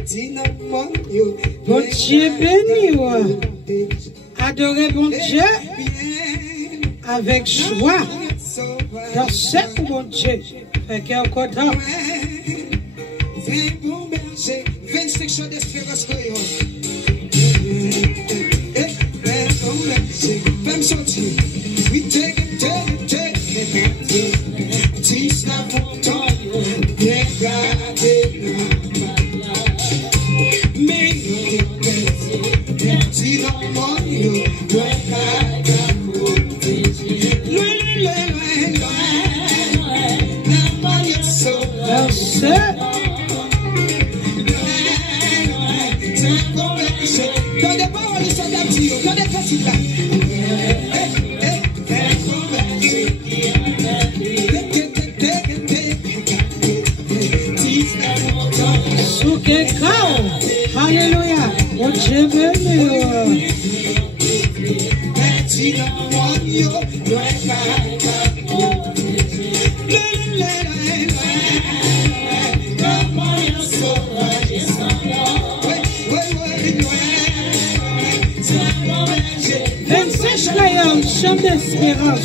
Bon Dieu béni. Adorez bon Dieu avec joie. Dansez pour bon Dieu. Fait qu'il y a encore temps. 25 chants d'espérance. Femme sortie. We take it. Teach not for time. Yeah, God did not. Hallelujah. Bon Dieu béni. Chant d'espérance.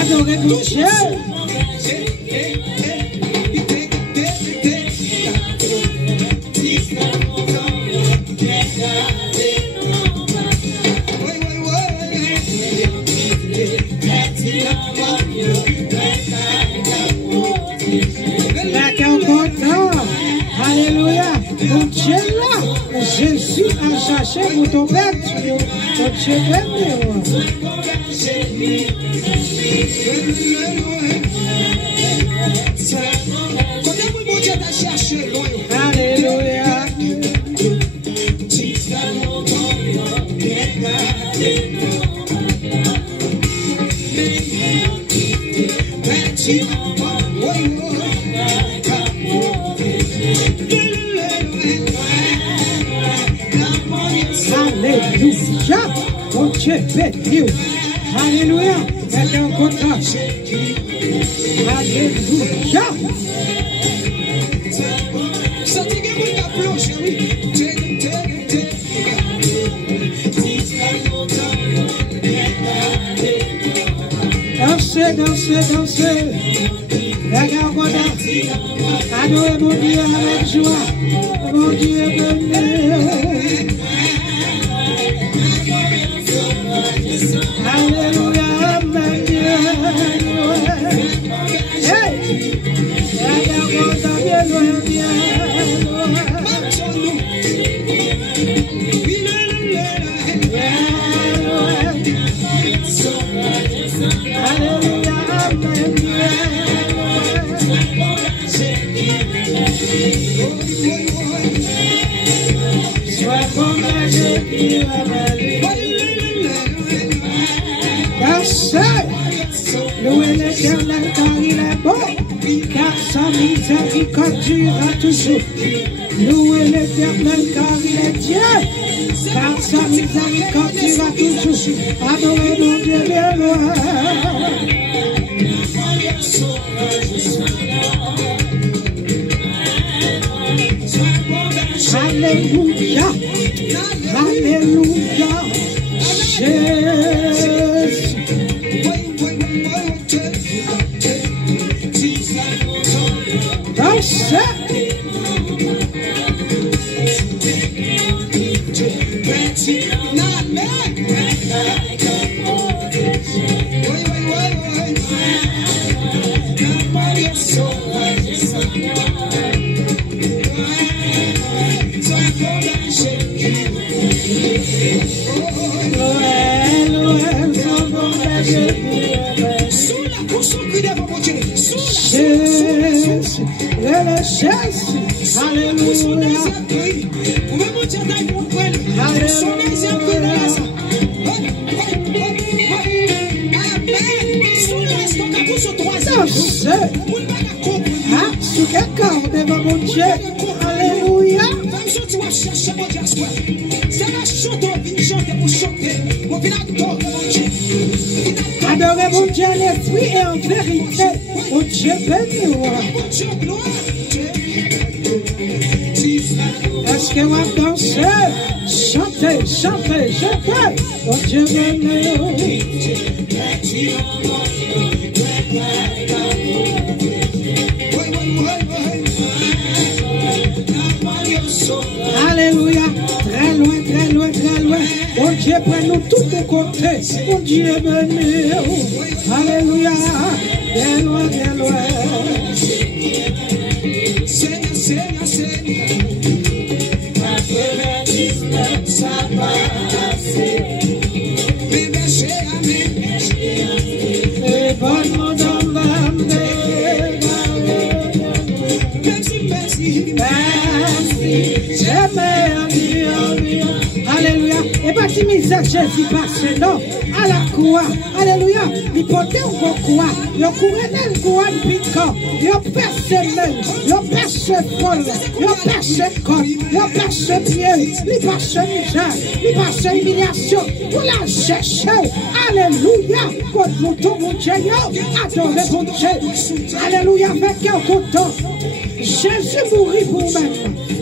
Adorez mon Dieu. Alléluia. Mon Dieu là, Jésus a cherché pour ton père. Mon Dieu béni. Alléluia. Alléluia. Mon Dieu béni. Alléluia. Elle est en contrat. Alléluia. Dansez. Elle est en contrat. Adorez mon Dieu avec joie. Mon Dieu béni. Alléluia, mon Dieu. Hey! Louez l'Éternel car il est bon, car sa miséricorde durera toujours. Louez l'Éternel car il est Dieu, car sa miséricorde durera toujours. Adorez mon Dieu bien loin. Alléluia, Alléluia, Jésus. Dansez. Alléluia. Adorez mon Dieu en esprit et en vérité. Mon Dieu béni. Est-ce que vous dansez? Chantez, chantez, chantez. Mon Dieu béni. Alléluia. Très loin, très loin, très loin. Mon Dieu, prends-nous tous de côté. Mon Dieu béni. Alléluia. Bien loin, bien loin. Seigneur, Seigneur, Seigneur. Ça va passer. Mes péchés à mes péchés. Et bonne madame, Merci, merci. merci. J'aimais en Dieu. Alléluia. Et pas de misère, Jésus passe, non. À la croix. Alléluia. Il portait encore quoi? Il courait dans le coin piquant. Il perce main. Il perce folle. Il perce corps. Il perce pied. Il passe misère. Il passe humiliation. Pour la chercher. Alléluia. Quand nous tombons, Dieu, adorez mon Dieu. Alléluia. Avec un content. Jésus mourit pour nous.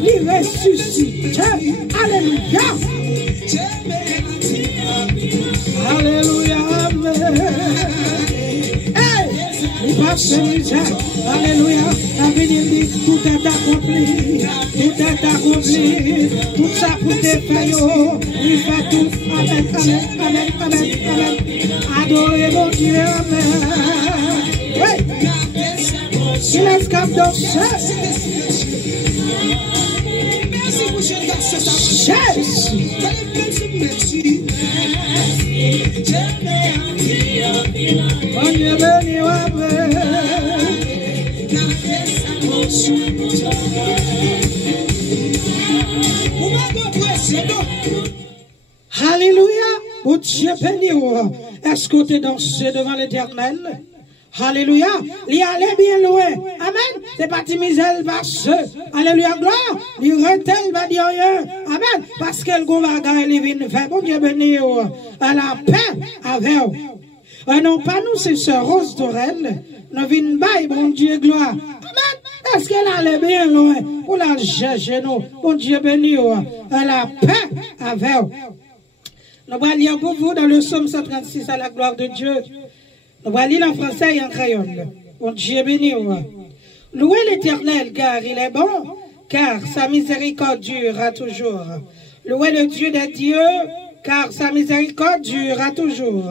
Il ressuscite. Alléluia. Alléluia. Hey, il passe misère. Alléluia. La vie dit tout est accompli. Tout est accompli. Tout ça pour tes faillots. Il fait tout. Amen, amen, amen, amen, amen. Adorez mon Dieu. Amen. Oui. Il escape danser. Merci pour ce garçon. Jésus. Merci. Mon Dieu béni, amen. Alléluia. Mon Dieu béni. Est-ce que tu es dansé devant l'Éternel? Alléluia. Il allait bien loin. Amen. C'est pas misère parce alléluia, gloire. Il retelle, va dire rien. Amen. Parce qu'elle va gagner les vins fait. Bon Dieu béni. À la paix avec vous. Non, pas nous, c'est ce Rose Dorel. Nous venons bailler, bon Dieu, gloire. Amen. Est-ce qu'elle allait bien loin? Pour la chercher, nous. Bon Dieu béni. À la paix avec vous. Nous allons lire pour vous dans le psaume 136 à la gloire de Dieu. On va lire en français et en créole. Bon Dieu béni. Louez l'Éternel, car il est bon, car sa miséricorde durera toujours. Louez le Dieu des dieux, car sa miséricorde durera toujours.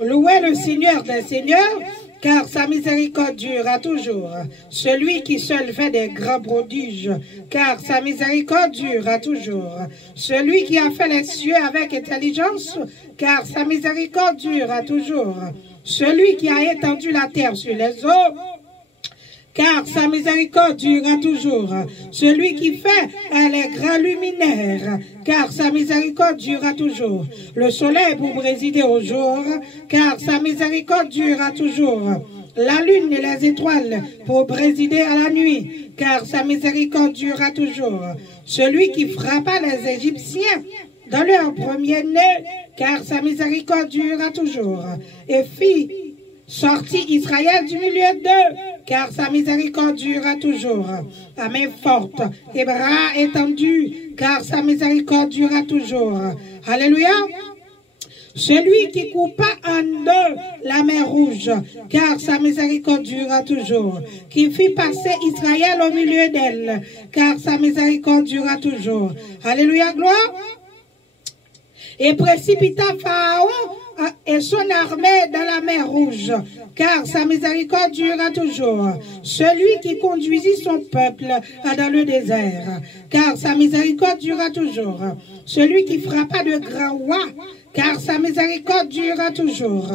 Louez le Seigneur des seigneurs, car sa miséricorde durera toujours. Celui qui seul fait des grands prodiges, car sa miséricorde durera toujours. Celui qui a fait les cieux avec intelligence, car sa miséricorde durera toujours. Celui qui a étendu la terre sur les eaux, car sa miséricorde durera toujours. Celui qui fait les grands luminaires, car sa miséricorde durera toujours. Le soleil pour présider au jour, car sa miséricorde durera toujours. La lune et les étoiles pour présider à la nuit, car sa miséricorde durera toujours. Celui qui frappa les Égyptiens dans leur premier-né, car sa miséricorde durera toujours. Et fit sortir Israël du milieu d'eux, car sa miséricorde durera toujours. À main forte et bras étendus, car sa miséricorde durera toujours. Alléluia. Celui qui coupa en deux la mer rouge, car sa miséricorde durera toujours. Qui fit passer Israël au milieu d'elle, car sa miséricorde durera toujours. Alléluia, gloire. Et précipita Pharaon et son armée dans la mer rouge, car sa miséricorde durera toujours. Celui qui conduisit son peuple dans le désert, car sa miséricorde durera toujours. Celui qui frappa de grands rois, car sa miséricorde durera toujours.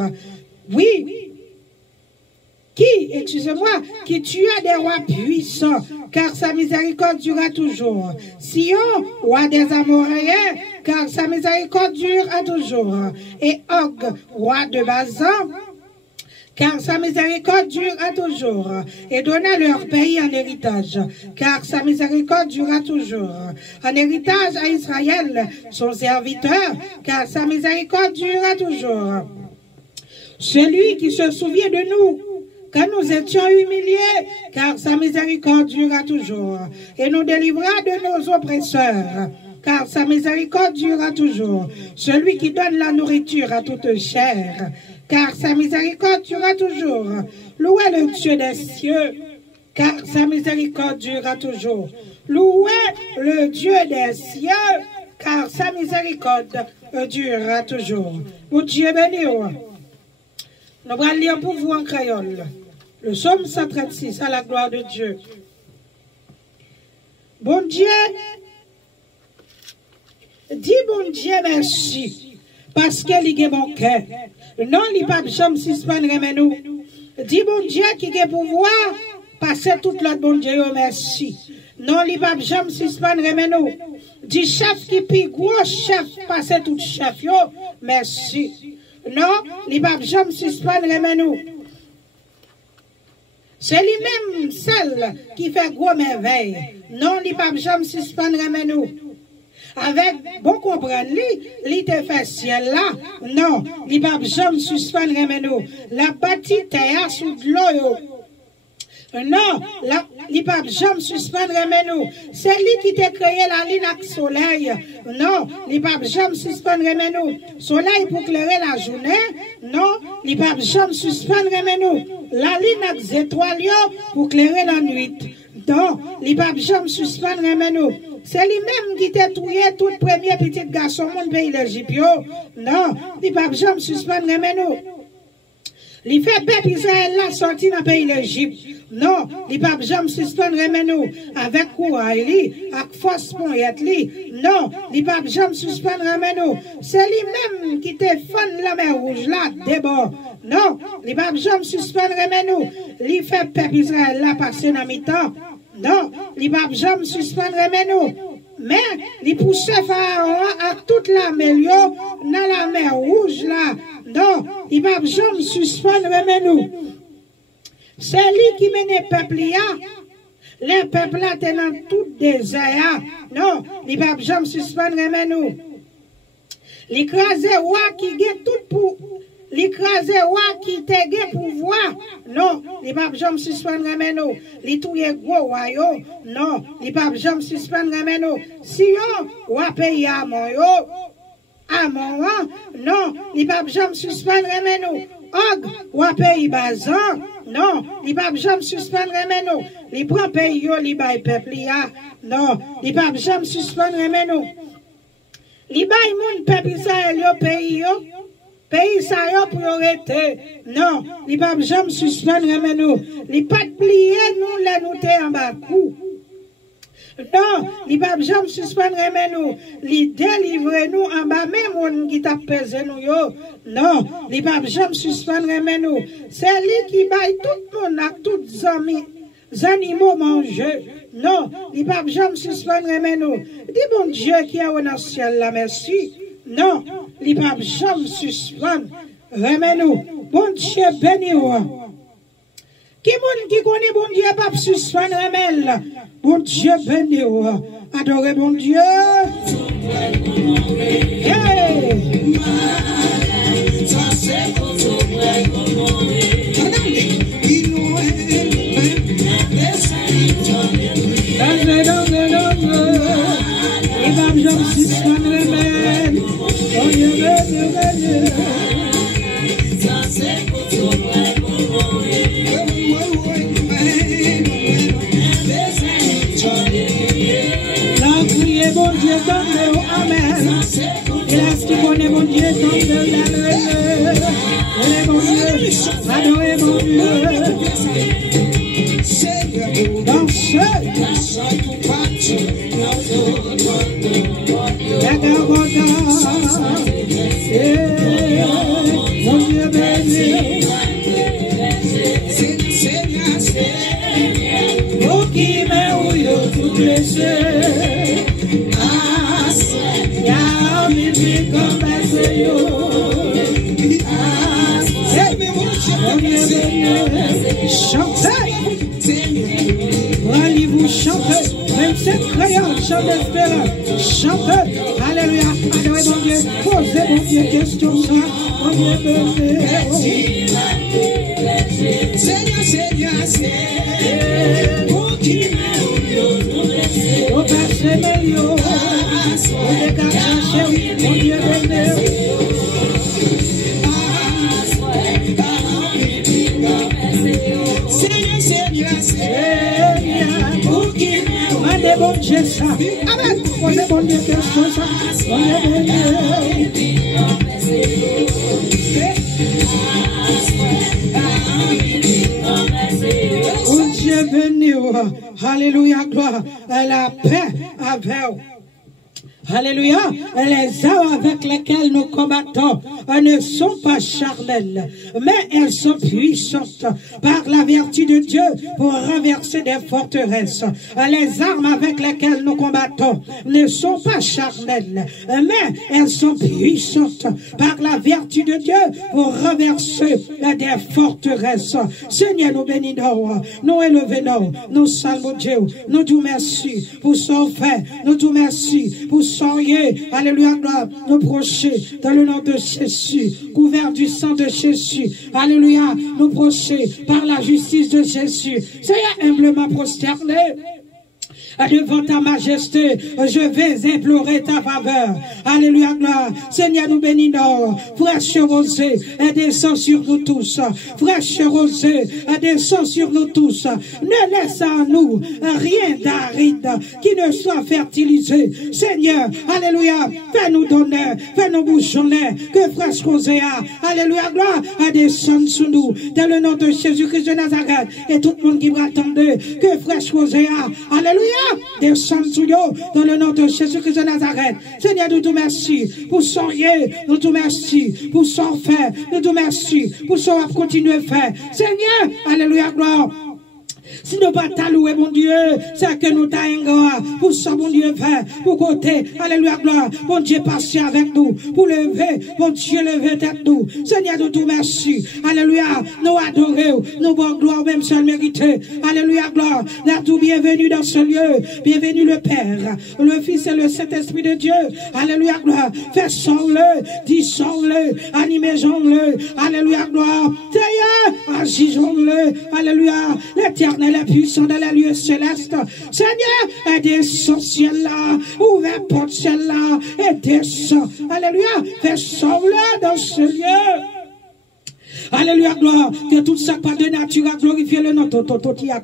Oui, qui tua des rois puissants, car sa miséricorde durera toujours. Sion, roi des Amoréens, car sa miséricorde durera toujours. Et Og, roi de Bazan, car sa miséricorde durera toujours. Et donna leur pays en héritage, car sa miséricorde durera toujours. En héritage à Israël, son serviteur, car sa miséricorde durera toujours. Celui qui se souvient de nous, quand nous étions humiliés, car sa miséricorde durera toujours, et nous délivrera de nos oppresseurs, car sa miséricorde durera toujours. Celui qui donne la nourriture à toute chair, car sa miséricorde durera toujours. Louez le Dieu des cieux, car sa miséricorde durera toujours. Louez le Dieu des cieux, car sa miséricorde durera toujours. Pour Dieu béni. Nous allons lire pour vous en créole. Le psaume 136, à la gloire de Dieu. Bon Dieu, dis bon Dieu merci, parce qu'il est bon cœur. Non, il n'y a pas jamais suspendre nous. Dis bon Dieu qui est pouvoir, passer tout l'autre bon Dieu merci. Non, il n'y a pas jamais suspendre nous. Dis chef qui puis gros chef, passer tout chef yo, merci. Non, il n'y a pas jamais suspendre nous. C'est lui-même seul qui fait gros merveille. Non, il n'y a pas jamais suspendre nous. Avec bon comprendre, il te fait ciel là. Non, il n'y a pas jamais suspendre nous. La bâtie terre sous de l'eau. Non, il n'y a pas jamais suspendre nous. C'est lui qui t'a créé la ligne avec le soleil. Non, il n'y a pas jamais suspendre nous. Soleil pour éclairer la journée. Non, il n'y a pas jamais suspendre nous. La ligne avec les étoiles pour éclairer la nuit. Non, il n'y a pas jamais suspendre nous. C'est lui-même qui t'a trouvé tout premier petit garçon dans le pays d'Égypte. Non, il n'y a pas jamais suspendre nous. Il fait peuple Israël là sorti dans le pays d'Égypte. Non, il n'y a pas jamais suspendre nous. Avec courage, avec force poignette. Non, il n'y a pas jamais suspendre nous. C'est lui-même qui te fait la mer rouge là, d'abord. Non, il n'y a pas jamais suspendre nous. Il fait peuple Israël là passer dans le temps. Non, il n'y a pas jamais suspendre nous. Mais il pousse Pharaon à toute la mer dans la mer rouge là. Non, il ne va jamais suspendre nous. C'est lui qui mène le peuple là. Le peuple là est dans tout désert. Non, il ne va jamais suspendre nous. L'écraser roi qui gagne tout pour. L'écraser roi qui te gagne pouvoir. Non, il ne va jamais suspendre nous. Les touye gros royaume. Non, il ne va jamais suspendre nous. Si on roi pays à mon yo. À mon non, il ne va jamais suspendre nous. Og, ou à pays bazan, non, il ne va jamais suspendre nous. Il prend pays yo, il baille peuple ya, non, il ne va jamais suspendre nous. Il baille moun peuple Israël yo, pays sa yo pour arrêter, non, il ne va jamais suspendre nous. Il pas plier nous, là nous te en bas coup. Non, il ne va jamais suspendre nous. Il délivre nous en bas, même on qui t'a pesé nous. Non, il ne va jamais suspendre nous. C'est lui qui baille tout le monde, tous les animaux manger. Non, il ne va jamais suspendre nous. Dis bon Dieu qui est dans le ciel, la merci. Non, il ne va jamais suspendre nous. Bon Dieu béni. Qui moun qui connaît bon Dieu pas suspendre remel. Bon Dieu béni. Adorez bon Dieu. Hey. Il va jamais suspendre remel. Oh Dieu béni. Bon Dieu, donne-le, amen. Et là, ce qui connaît bon Dieu, donne-le, adorez mon Dieu, adorez mon Dieu. Dansez. La garoda. Mon Dieu béni. Oh, qui m'a ouillé tout blessé. Chantez, allez-vous chanter, même cette créole chante d'espérance, chantez, alléluia, adorez mon Dieu, posez mon Dieu question ça, mon Dieu béni. Seigneur, Seigneur, c'est pour qui m'aime. Au passé meilleur, on est qu'à chercher, mon Dieu béni. Seigneur, Seigneur, c'est pour qui m'aime. On est bon Dieu ça. Amen. On est bon Dieu question ça. On est bon Dieu. Oh Dieu béni. Alléluia, gloire. La paix avec vous. Alléluia. Les armes avec lesquelles nous combattons ne sont pas charnelles, mais elles sont puissantes par la vertu de Dieu pour renverser des forteresses. Les armes avec lesquelles nous combattons ne sont pas charnelles, mais elles sont puissantes par la vertu de Dieu pour renverser des forteresses. Seigneur, nous bénissons, nous élevons, nous saluons Dieu, nous disons merci pour son fait, nous disons merci pour soyez, alléluia, gloire, nous procher dans le nom de Jésus, couvert du sang de Jésus, alléluia, nous procher par la justice de Jésus. Soyez humblement prosterné. Devant ta majesté, je vais implorer ta faveur. Alléluia, gloire. Seigneur, nous bénissons. Fraîche rosée, descend sur nous tous. Fraîche rosée, descend sur nous tous. Ne laisse en nous rien d'aride qui ne soit fertilisé. Seigneur, alléluia, fais-nous donner, fais-nous bouchonner, que fraîche rosée a, alléluia, gloire, descend sur nous. Dans le nom de Jésus-Christ de Nazareth, et tout le monde qui va attendre, que fraîche rosée a, alléluia, descend sur nous, dans le nom de Jésus-Christ de Nazareth. Seigneur, nous te remercions pour son rien, nous te remercions pour son fait, nous te remercions pour son continuer à faire. Seigneur, alléluia, gloire. Si nous pas t'allouer, mon Dieu, c'est que nous t'aïngons pour ça, mon Dieu, fait, pour côté, alléluia, gloire, mon Dieu, passer avec nous, pour lever, mon Dieu, lever tête nous. Seigneur, nous te remercions, alléluia, nous adorons, nous bon gloire, même seul mérité, alléluia, gloire, nous tout bienvenue dans ce lieu, bienvenue le Père, le Fils et le Saint-Esprit de Dieu, alléluia, gloire, fais-le, disons-le, animez-le, alléluia, gloire, Seigneur, agissons-le, alléluia, l'éternel est puissant dans les lieux célestes. Seigneur, descend ciel là, ouvert porte ciel là, et descend. Alléluia, fais-le dans ce lieu. Alléluia, gloire. Que tout ça pas de nature a glorifié le nom. Que tout ça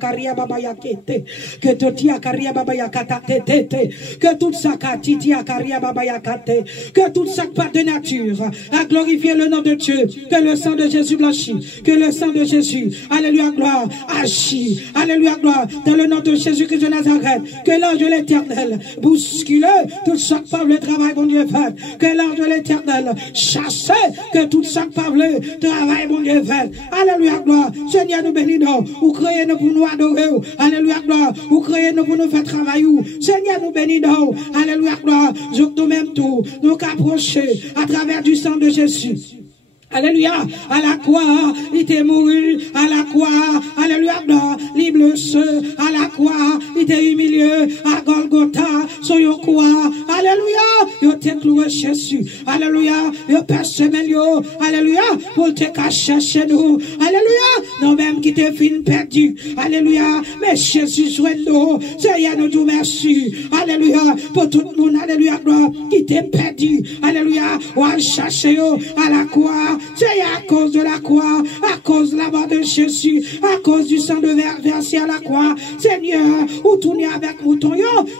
que tout ça pas de nature a glorifié le nom de Dieu. Que le sang de Jésus blanchit. Que le sang de Jésus, alléluia, gloire, agit. Alléluia, gloire, dans le nom de Jésus-Christ de Nazareth. Que l'ange de l'éternel bouscule tout ça pas le travail, mon Dieu, fait. Que l'ange de l'éternel chasse. Que tout ça pas le travail, mon Dieu, fait. Alléluia, gloire. Seigneur, nous bénissons. Vous créez nous pour nous adorer. Alléluia, gloire. Vous créez nous pour nous faire travailler. Seigneur, nous bénissons. Alléluia, gloire. Je nous même tout. Nous approcher à travers du sang de Jésus. Alléluia, à la croix, il était mort, à la croix, alléluia, il blessé, à la croix, il était humilié, à Golgotha, sur une croix, alléluia, il était cloué Jésus, alléluia, il percé alléluia, pour te cacher chez nous, alléluia, nous même qui te fin perdu, alléluia, mais Jésus soigne nous, Seigneur, nous te merci, alléluia, pour tout le monde, alléluia, qui t'est perdu, alléluia, on va chercher à la croix. C'est à cause de la croix, à cause de la mort de Jésus, à cause du sang de versé à la croix. Seigneur, ou tournez avec mouton,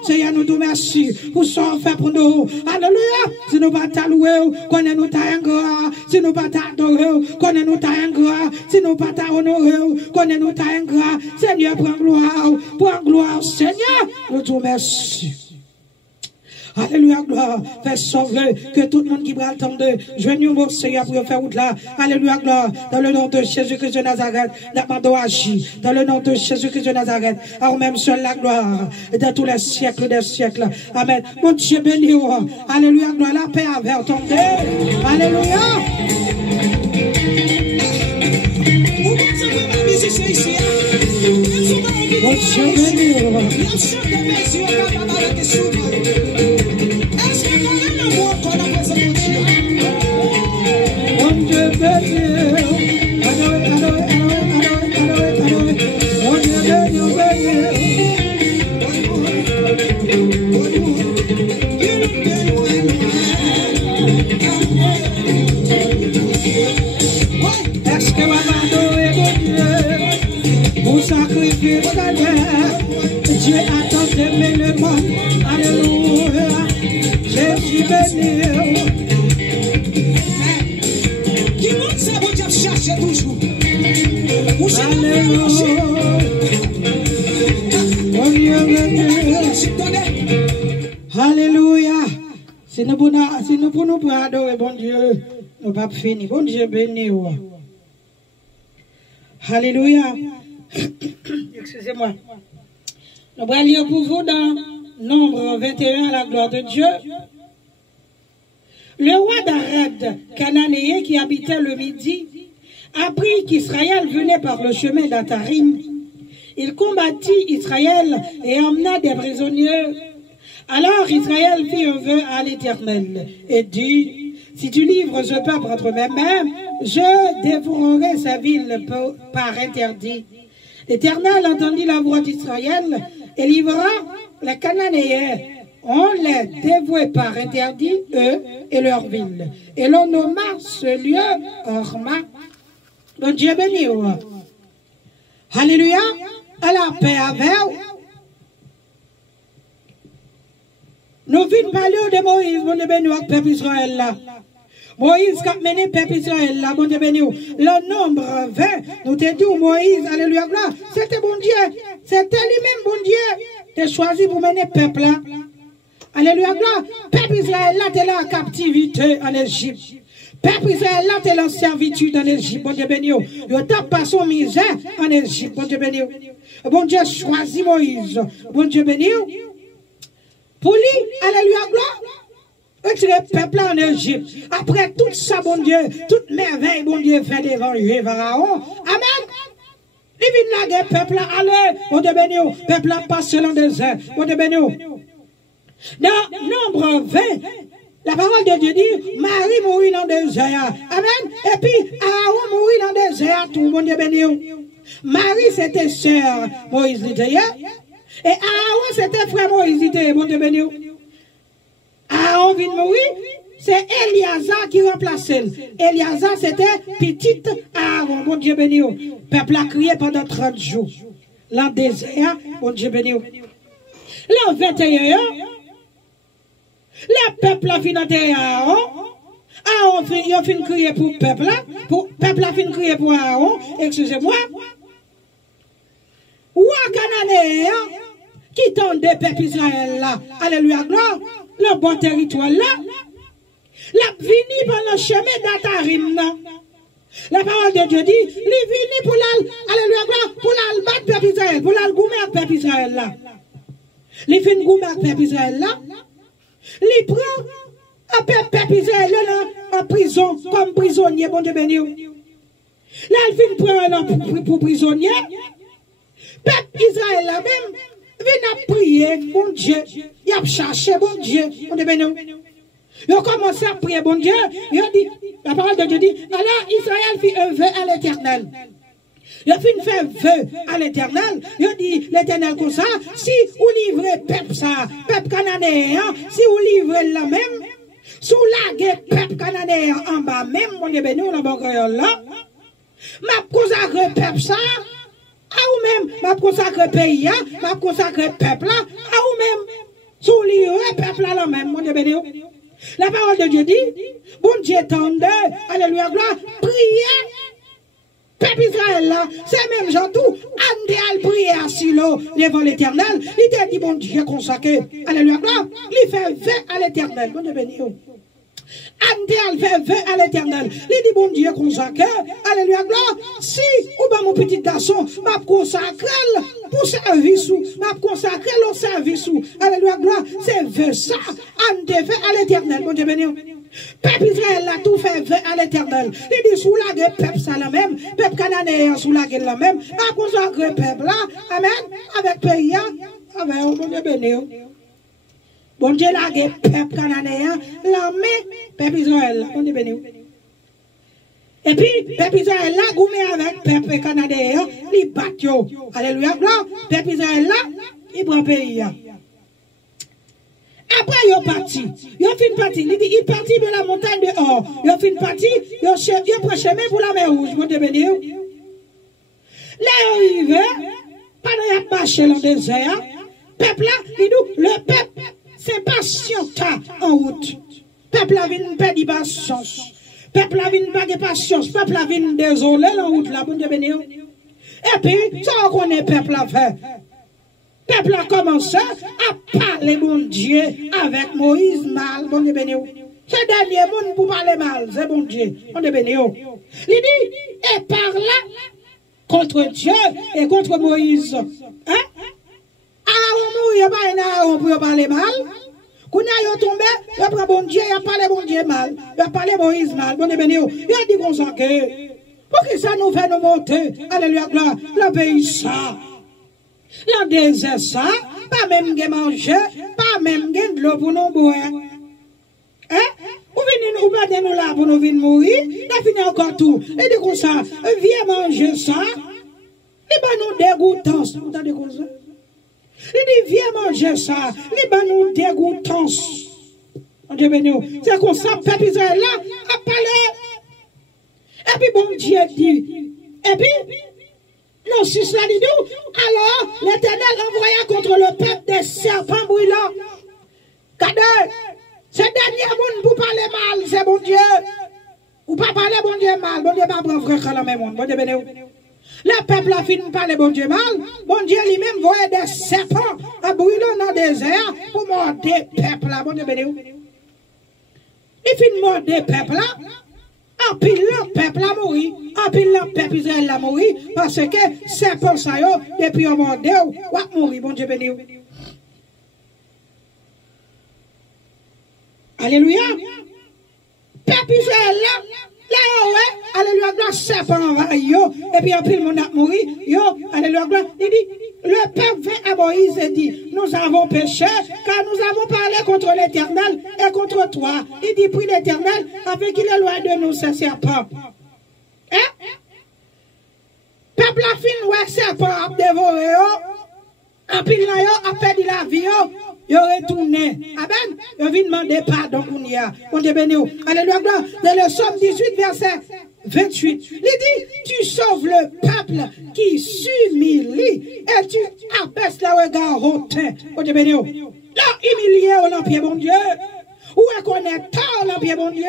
Seigneur, nous te remercions pour ce fait pour nous. Alléluia. Si nous pas t'allouer, qu'on est nous t'aïngra. Si nous pas t'adorer, qu'on est nous t'aïngra. Si nous pas t'honorer, qu'on est nous t'aïngra. Seigneur, prends gloire, Seigneur, nous te remercions. Alléluia, gloire, fais sauver, que tout le monde qui va attendre, joignez nous, Seigneur, pour faire route là. Alléluia, gloire, dans le nom de Jésus-Christ de Nazareth, nous agir, dans le nom de Jésus-Christ de Nazareth, à même seul la gloire, dans tous les siècles des siècles. Amen. Mon Dieu béni, alléluia, gloire, la paix avec attendez. Alléluia. Mon Dieu béni, Mon Dieu béni, béni. Qui monte ça, bon Dieu, cherche toujours. Alléluia. Bon Dieu béni. Alléluia. Si nous pouvons adorer bon Dieu, nous ne pas finir. Bon Dieu béni. Alléluia. Excusez-moi. Nous allons lire pour vous dans Nombre 21 à la gloire de Dieu. Le roi d'Arad, cananéen qui habitait le Midi, apprit qu'Israël venait par le chemin d'Atarim. Il combattit Israël et emmena des prisonniers. Alors Israël fit un vœu à l'Éternel et dit, si tu livres ce peuple entre mes mains, je dévorerai sa ville par interdit. L'Éternel entendit la voix d'Israël et livra les Cananéens. On les dévouait par interdit, eux et leur ville. Et l'on nomma ce lieu Horma. Donc Dieu béni. Alléluia. À la paix avec vous. Nous venons parler de Moïse, bon Dieu béni, avec le peuple Israël là. Moïse qui a mené le peuple Israël là, bon Dieu béni. Le nombre 20, nous te dit Moïse, alléluia, gloire. C'était bon Dieu. C'était lui-même, bon Dieu. T'es choisi pour mener le peuple là. Alléluia, gloire. Peuple Israël là, t'es là en captivité en Égypte. Peuple Israël là, t'es là en servitude en Égypte, bon Dieu béni. Il t'a pas son misère en Égypte, bon Dieu béni. Bon Dieu choisit Moïse, bon Dieu béni. Pour lui, alléluia, gloire. Retirer le peuple en Égypte. Après tout ça, bon Dieu, toute merveille, bon Dieu, fait devant Pharaon. Amen. Il vient là, le peuple là, allez, bon Dieu béni, le peuple là passe dans le désert, bon Dieu béni. Dans Nombre 20, la parole de Dieu dit, Marie mourit dans le désert. Amen. Et puis, Aaron mourit dans le désert, tout, bon Dieu béni. Marie, c'était sœur Moïse l'était. Et Aaron, c'était frère Moïse l'était, bon Dieu béni. Aaron vient mourir, c'est Eliazar qui remplaçait. Eliazar, c'était petite Aaron, bon Dieu béni. Le peuple a crié pendant 30 jours. L'an désert, bon Dieu béni. L'an 21, le peuple a fini d'enterrer Aaron. Aaron il a fini de crier pour le peuple. Le peuple a fini de crier pour Aaron. Excusez-moi. Ou à Cananéen qui tendait le peuple Israël là. Alléluia, gloire. Le bon territoire là. La vini par le chemin d'Atarim là. La parole de Dieu dit, il vini pour l'al, alléluia, gloire, pour l'al battre le peuple Israël, pour l'al goumer le peuple Israël là. Il fait une goumer le peuple Israël là. Il prend un peuple Israël là en prison comme prisonnier, bon Dieu béni. Là, il fait prendre pour prisonnier. Peuple Israël là même, vient à prier, bon Dieu. Il a cherché, bon Dieu, bon Dieu béni. Il a commencé à prier, bon Dieu. Il a dit, la parole de Dieu dit, alors Israël fit un vœu à l'Éternel. Il a fait un vœu à l'Éternel. Il a dit, l'Éternel comme ça, si vous livrez peuple ça, peuple cananéen, si vous livrez la même, sous la peuple cananéen en bas même, mon Dieu béni, on a bon là, m'a consacré peuple ça, à vous même, m'a consacré pays, m'a consacré peuple là, à vous même, sous livrez peuple là même, mon Dieu béni. La parole de Dieu dit, bon Dieu tendez, alléluia, gloire, priez. Peuple Israël là, c'est même gens tout, Andé al prier à Silo devant l'Éternel. Il t'a dit, bon Dieu consacré, alléluia, gloire, il fait vœu à l'Éternel. Bon Dieu béni. Andé al fait vœu à l'Éternel. Il dit, bon Dieu consacré, alléluia, gloire, si, ou ben mon petit garçon, m'a consacré pour service ou, m'a consacré le service ou, alléluia, gloire, c'est vœu ça, Andé fait à l'Éternel. Bon Dieu béni. Peuple Israël a tout fait à l'Éternel. Il dit sous la guerre, peuple ça la même, peuple cananéen sous la guerre la même, à consacrer peuple là, amen, avec pays, avec bon Dieu béni. Bon Dieu la guerre, peuple cananéen, la même, peuple Israël, bon Dieu béni. Et puis, peuple Israël là, goumé avec peuple cananéen, il bat yo. Alléluia, gloire, peuple Israël là, il prend pays. Après, il est parti. Il a fait une partie. Il dit, il est parti de la montagne de Or. Il a fait une partie. Il a pris chemin pour la mer Rouge. Bon Dieu béni. Là, il arrive. Pendant qu'il a marché dans le désert. Peuple là, il dit, le peuple, c'est patienta en route. Peuple a venu perdre patience. Peuple a venu pas de patience. Peuple a venu désolé la route là, bon Dieu béni. Et puis, ça qu'on est peuple a fait. Peuple a commencé à parler, bon Dieu, avec Moïse mal, bon Dieu béni. C'est dernier monde pour parler mal, c'est bon Dieu, bon Dieu béni. Il dit, et par là, contre Dieu et contre Moïse. Hein? Aaron mourir, pas un Aaron pour parler mal. Quand il est tombé, il a pris bon Dieu, il a parlé bon Dieu mal, il a parlé Moïse mal, bon Dieu béni. Il a dit comme ça que, pour que ça nous fait nous monter, alléluia, gloire, le pays ça. Le désert ça, pas même de manger, pas même de l'eau pour nous boire. Hein? Ou venez nous battre nous là pour nous venir mourir, il fini encore tout. Il dit comme ça, viens manger ça, il va nous dégoûtant. Vous entendez comme ça? Il dit, viens manger ça, il va nous dégoûtant. C'est comme ça, peuple Israël là, a parlé. Et puis bon Dieu dit, et puis, non, si cela dit nous, alors l'Éternel envoya contre le peuple des serpents brûlants. Regardez, c'est dernier monde pour parler mal, c'est bon Dieu. Ou pas parler bon Dieu mal, bon Dieu pas prendre frère dans le même monde, bon Dieu béni. Le peuple a fini de parler bon Dieu mal, bon Dieu lui-même voyait des serpents à brûler dans le désert pour mordre le peuple là, bon Dieu béni. Il finit de mordre le peuple là. En pile le peuple a mouru, en pile le peuple Israël a mouru, parce que c'est pour ça, depuis un moment, ou a mouru, bon Dieu béni. Alléluia. Peuple Israël là, ouais, alléluia, gloire, serpent envahi, et puis en pile le monde a mouru, alléluia, gloire, il dit, le peuple vint à Moïse et dit, nous avons péché, car nous avons parlé contre l'Éternel et contre toi. Il dit, prie l'Éternel, afin qu'il éloigne de nous ces serpents. Hein? Peuple a fini, ouais, serpent a dévoré, en pile là, a perdu la vie, il retourné. Amen. Il vient demander pardon qu'on y a. On te bénit. Alléluia. Dans le psaume 18, verset 28. Il dit, tu sauves le peuple qui s'humilie et tu abaisses le regard hautain. On te bénit. Là, humilié au l'empire, bon Dieu. Ou reconnaître tard l'empire, bon Dieu.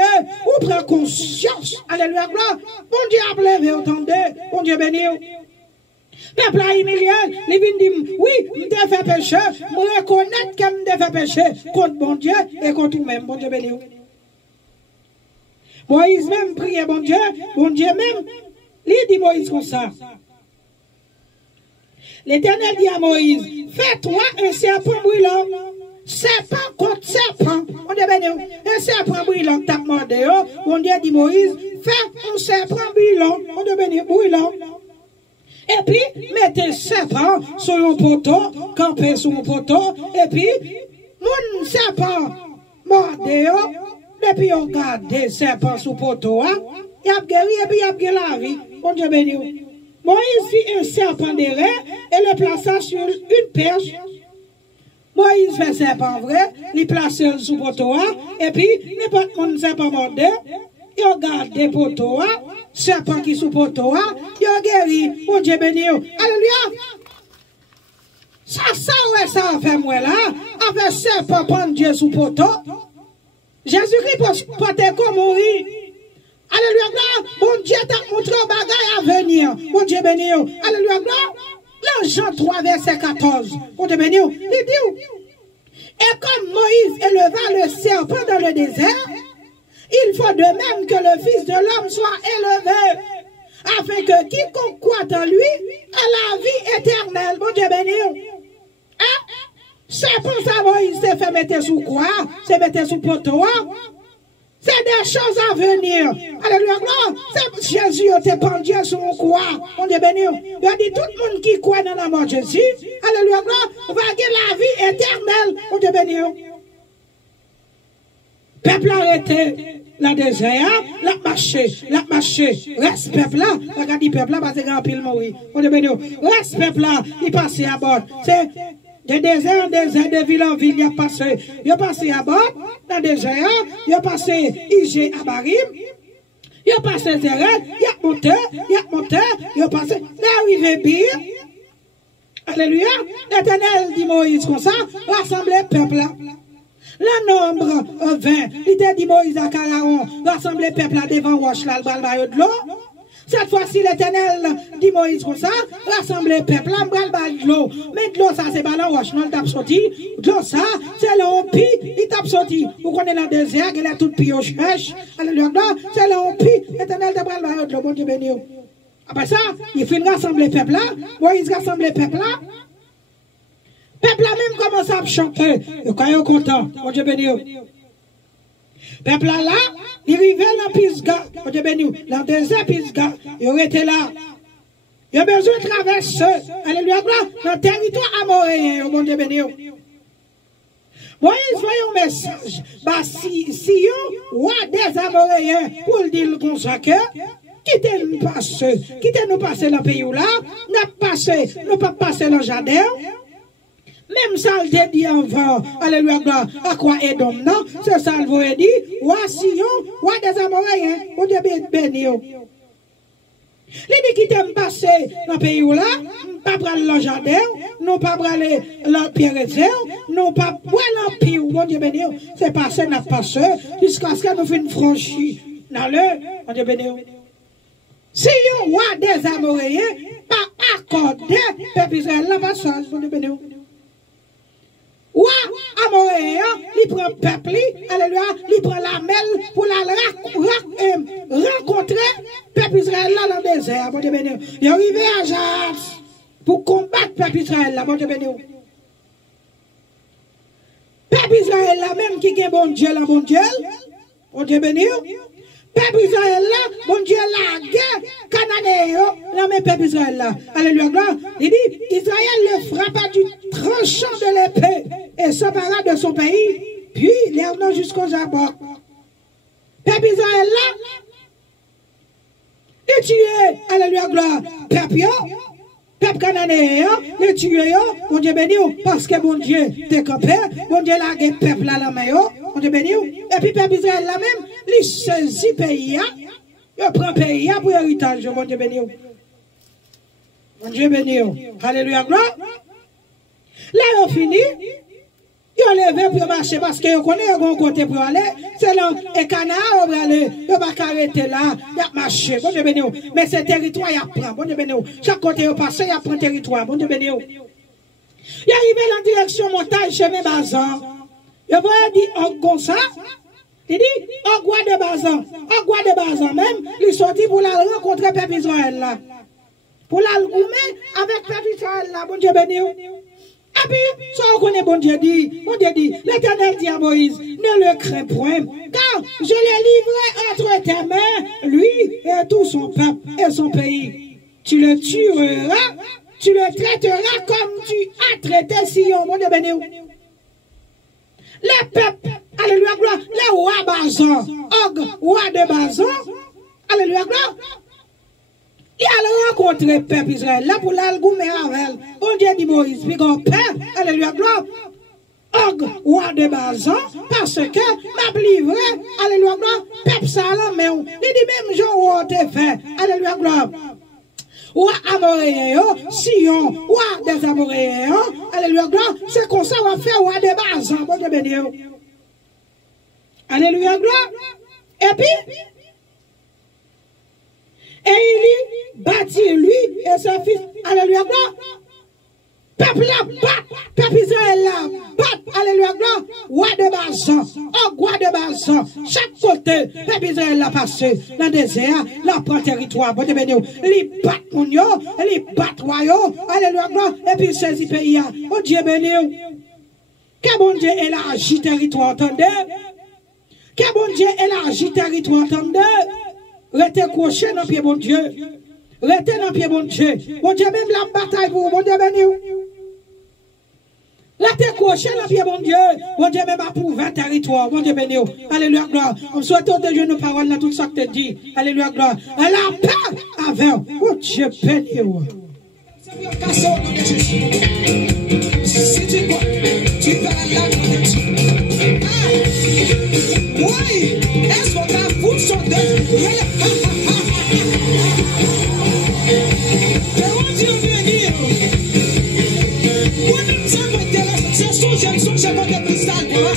Ou prend conscience. Alléluia. Bon Dieu a pleuré, entendez. Bon Dieu béni. Peuple a humilié, il vient dire, oui, je fait péché, je reconnais que je fait péché contre bon Dieu et contre vous-même, bon Dieu béni. Moïse même priait bon Dieu même, il dit Moïse comme ça. L'Éternel dit à Moïse, fais-toi un serpent brûlant, serpent contre serpent, bon Dieu béni, un serpent brûlant, t'as demandé, bon Dieu dit Moïse, fais un serpent brûlant, bon Dieu béni, brûlant. Et puis, mettez serpent sur un poteau, campez sur un poteau, et puis, mon serpent mordé, depuis on garde des serpents sur le poteau, il a guéri et puis il a guéri la vie. Bon Dieu béni. Moïse fit un serpent d'airain et le plaça sur une perche. Moïse fait serpent vrai, il place sur le poteau, et puis, n'importe mon serpent mordé, il regarde des poteaux, serpent qui sous poteau, il guéri, bon Dieu béni. Alléluia. Ça, ouais, ça a fait moi là, avec serpent prendre Dieu sous poteau. Jésus-Christ portait comme mourir. Alléluia. Bon Dieu t'a montré un bagage à venir. Bon Dieu béni. Alléluia. Là, Jean 3, verset 14. Bon Dieu béni. Il dit, et comme Moïse éleva le serpent dans le désert, il faut de même que le Fils de l'homme soit élevé, afin que quiconque croit en lui ait la vie éternelle. Bon Dieu béni. Hein? C'est pour ça que Moïse s'est fait mettre sous quoi? C'est mettre sous poteau. C'est des choses à venir. Alléluia. Jésus était pendu sur une croix. On est béni. Il a dit tout le monde qui croit dans la mort de Jésus. Alléluia. Va gagner la vie éternelle. On est béni. Peuple arrêté la désert, la marché. Reste peuple là. Regardez peuple là parce que grand pile mourir. On est béni. Reste peuple là. Il passe à bord. C'est de désert en désert, de ville en ville, il a passé à bord, dans le désert, il a passé IG à Barim, il a passé Zéret, il a monté, il a passé, il est arrivé bien. Alléluia. L'Éternel dit Moïse comme ça, rassemblez le peuple là. Le nombre 20, il t'a dit Moïse à Caraon, rassembler le peuple là devant Roche là, le bal de l'eau. Cette fois-ci, l'Éternel dit Moïse comme ça, rassembler le peuple là, le bal de l'eau. Mais de l'eau, ça, c'est pas l'en Roche, non, il tape sorti. De l'eau, ça, c'est l'ompi, il tape sorti. Vous connaissez dans le désert, il a tout pied au cherche. Alléluia, c'est l'ompi, l'Éternel tape le bal de l'eau, bon Dieu béni. Après ça, il fait rassembler le peuple là, Moïse rassemble le peuple là. Peuple là même commence à chanter. Quand il est content, mon Dieu béni. Peuple là, il arrive dans Pisga, mon Dieu béni, dans le désert Pisga, il aurait été là. Il a besoin de traverser, alléluia, dans le territoire amoréen, mon Dieu béni. Moïse voyait un message, bah si yon, roi des amoréens, pour le dire comme ça que, quittez-nous passer dans le pays là, nous pas passer dans le jardin. Même ça, il te dit avant, alléluia, à quoi est donc, non? C'est ça, il vous dit, voici, roi des Amoréens, on Dieu béni. Il dit qu'il t'aime passer dans le pays là, pas prendre le jardin, non pas prendre le pierre non pas prendre l'empire, mon Dieu béni. C'est passé, n'a passé, jusqu'à ce que nous fassions franchir dans le, mon Dieu béni. Si le roi des Amoréens, pas accordé, peuple Israël, la passage, mon Dieu béni. Ouah, Amoréen, il prend le peuple, alléluia, il prend la mêle pour la rencontrer peuple Israël là dans le désert, bon Dieu béni. Il est arrivé à Jaz pour combattre peuple Israël là, bon Dieu béni. Peuple Israël là même qui est bon Dieu là, bon Dieu béni. Peuple Israël là, bon Dieu là, guerre, Cananéen, là, mais peuple Israël là, alléluia, il dit, Israël le frappa du tranchant de l'épée et s'empara de son pays, puis les revenant jusqu'au Jabok. Peuple Israël là, il tuait, alléluia, peuple cananéen, il tuait, bon Dieu béni, parce que bon Dieu t'es campé, bon Dieu là, il peuple là, la main, bon Dieu béni, et puis peuple Israël là même, il saisit le pays, il prend le pays pour héritage, bon Dieu béni. Bon Dieu béni, alléluia, gloire. Là, on finit. Ils ont levé pour marcher parce qu'ils connaissent un côté pour aller. C'est là, et Cana, on va aller. Ils ne vont pas arrêter là. Ils vont marcher. Bon Dieu béni. Mais ce territoire, il apprend. Bon Dieu béni. Chaque côté, il passe, il apprend territoire. Bon Dieu béni. Il arrive dans la direction montagne, chemin Bazan. Il va dire, on comme ça. Il dit, on boit de Bazan. On boit de Bazan même. Il sortit pour la rencontrer peuple Israël là. Pour la goumer avec peuple Israël là. Bon Dieu béni. Et puis, ça on connaît bon Dieu dit, l'Éternel dit à Moïse, ne le crains point, car je l'ai livré entre tes mains, lui et tout son peuple et son pays. Tu le tueras, tu le traiteras comme tu as traité Sion, mon Dieu béni. Les peuples, alléluia, gloire, les rois Bazan, Og, roi de Bazan, alléluia, gloire. Il a rencontré le peuple Israël là pour l'algoumer avec. Bon Dieu dit Moïse, puis qu'on père, alléluia, gloire. Og, roi de Bazan, parce que m'a livré, alléluia, gloire, peuple ça là, mais il dit même Jean roi te fait, alléluia, gloire. Roi Amoréen, Sion, roi des Amoréens, alléluia, gloire, c'est comme ça on va faire roi de Bazan, bon Dieu béni. Alléluia, gloire. Et puis, et il bâtit lui et son fils. Alléluia, gloire. Peuple là, bat. Peuple Israël là, bat. Alléluia, gloire. Roi de Bazan. Oh, roi de Bazan. Chaque côté, peuple Israël là passé. Dans le désert, là prend territoire. Bon Dieu béni. Il bat mon yo, il bat royaume. Alléluia, gloire. Et puis il saisit pays. Oh Dieu béni. Que bon Dieu élargit territoire, entendez? Que bon Dieu élargit territoire, entendez? Restez couché dans le pied, bon Dieu. Restez dans le pied, bon Dieu. Bon Dieu, même la bataille pour vous, bon Dieu, béni. Restez couché dans le pied, bon Dieu. Bon Dieu, même approuvé le territoire, bon Dieu, béni. Alléluia, gloire. On souhaite de Dieu nos paroles dans tout ça que tu dis. Alléluia, gloire. La paix avec vous. Bon Dieu, béni. Si tu crois, tu vas oui, est-ce qu'on a foutu son deuil? C'est son jeune, son chemin de cristal, quoi.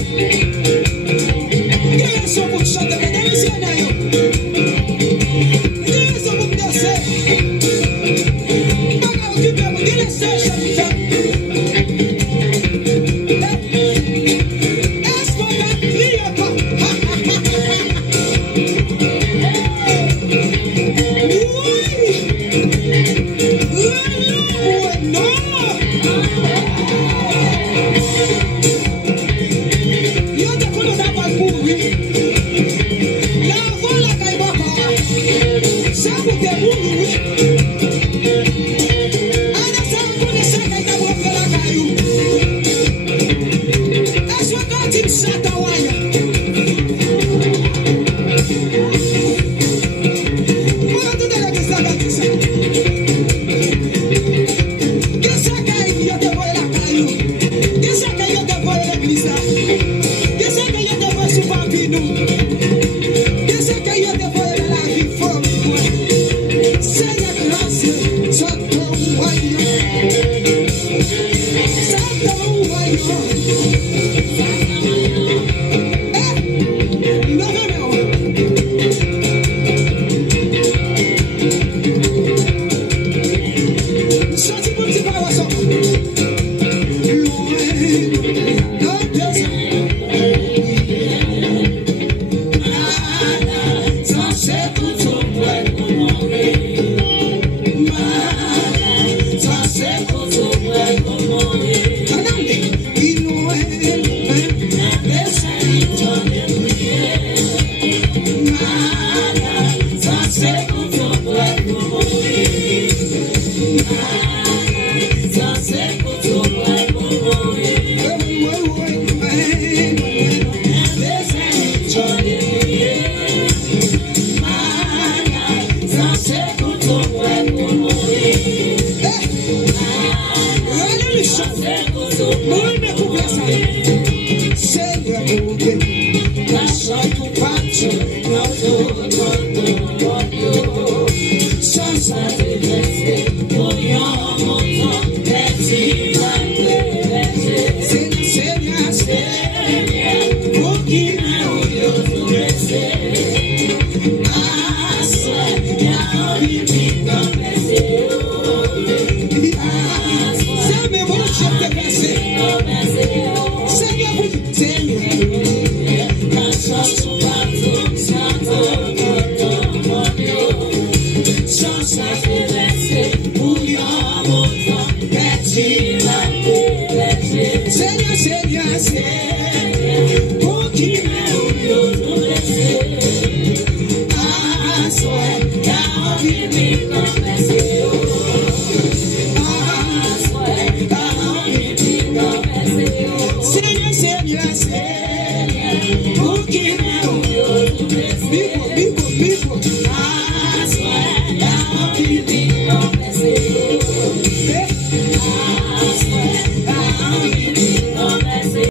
People.